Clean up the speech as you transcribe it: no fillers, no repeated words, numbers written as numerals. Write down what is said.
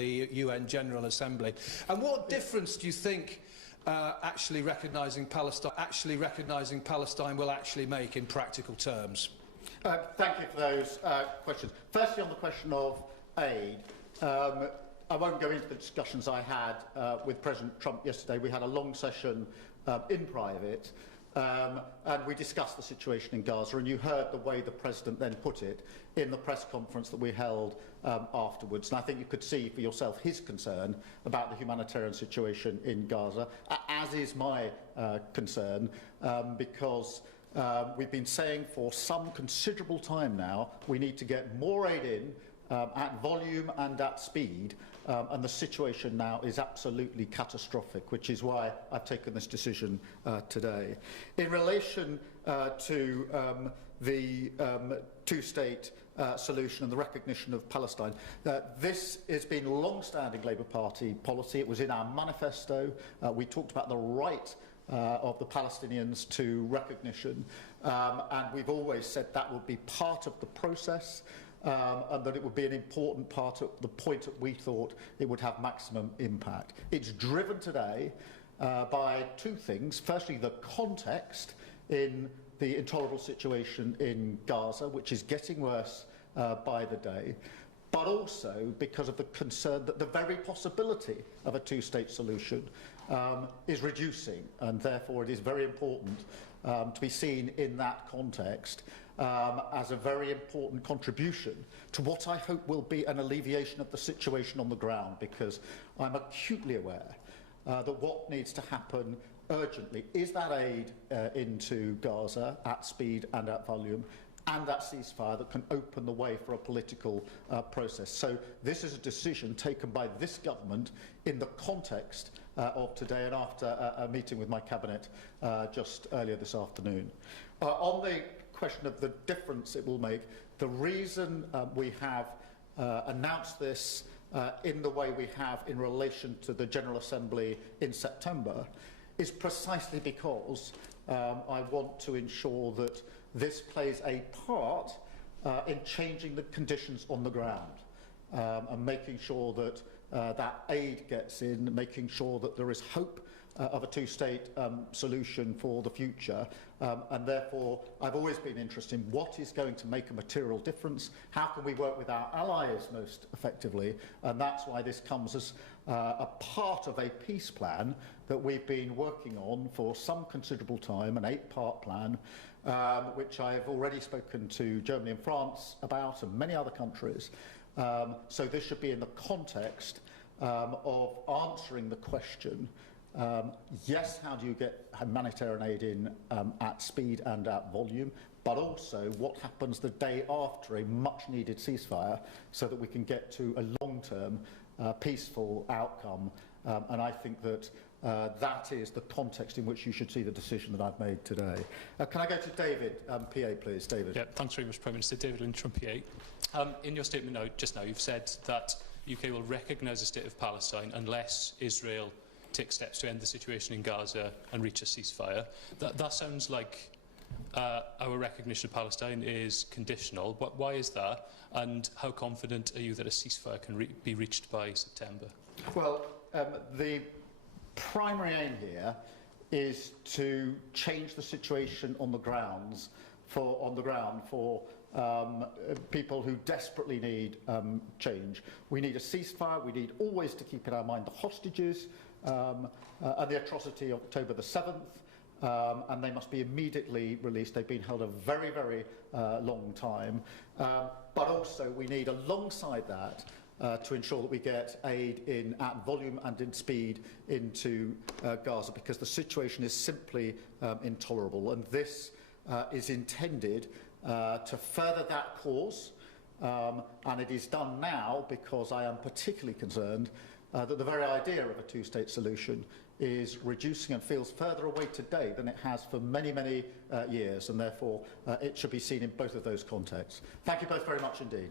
the UN General Assembly. And what difference do you think actually recognising Palestine will actually make in practical terms? Thank you for those questions. Firstly, on the question of aid, I won't go into the discussions I had with President Trump yesterday. We had a long session in private, and we discussed the situation in Gaza, and you heard the way the President then put it in the press conference that we held afterwards. And I think you could see for yourself his concern about the humanitarian situation in Gaza, as is my concern, because we've been saying for some considerable time now we need to get more aid in at volume and at speed, and the situation now is absolutely catastrophic, which is why I've taken this decision today. In relation to the two-state solution and the recognition of Palestine, this has been long-standing Labour Party policy. It was in our manifesto. We talked about the right of the Palestinians to recognition, and we've always said that would be part of the process, and that it would be an important part of the point that we thought it would have maximum impact. It's driven today by two things. Firstly, the context in the intolerable situation in Gaza, which is getting worse by the day, but also because of the concern that the very possibility of a two-state solution is reducing, and therefore it is very important to be seen in that context as a very important contribution to what I hope will be an alleviation of the situation on the ground, because I'm acutely aware that what needs to happen urgently is that aid into Gaza at speed and at volume, and that ceasefire that can open the way for a political process. So this is a decision taken by this government in the context of today, and after a meeting with my cabinet just earlier this afternoon. On the question of the difference it will make, the reason we have announced this in the way we have in relation to the General Assembly in September is precisely because I want to ensure that this plays a part in changing the conditions on the ground, and making sure that that aid gets in, making sure that there is hope of a two-state solution for the future, and therefore I've always been interested in what is going to make a material difference, how can we work with our allies most effectively, and that's why this comes as a part of a peace plan that we've been working on for some considerable time, an 8-part plan, which I've already spoken to Germany and France about, and many other countries. So this should be in the context of answering the question, yes, how do you get humanitarian aid in at speed and at volume, but also what happens the day after a much-needed ceasefire so that we can get to a long-term peaceful outcome. And I think that that is the context in which you should see the decision that I've made today. Can I go to David, PA, please? David. Yeah, thanks very much, Prime Minister. David Lynch from PA. In your statement just now, you've said that UK will recognise the state of Palestine unless Israel takes steps to end the situation in Gaza and reach a ceasefire. That sounds like our recognition of Palestine is conditional. Why is that? And how confident are you that a ceasefire can be reached by September? Well, the primary aim here is to change the situation on the ground for people who desperately need change. We need a ceasefire. We need always to keep in our mind the hostages and the atrocity of October the 7th, and they must be immediately released. They've been held a very, very long time. But also we need, alongside that, to ensure that we get aid in at volume and in speed into Gaza, because the situation is simply intolerable. And this is intended to further that cause, and it is done now because I am particularly concerned that the very idea of a two-state solution is reducing and feels further away today than it has for many, many years, and therefore it should be seen in both of those contexts. Thank you both very much indeed.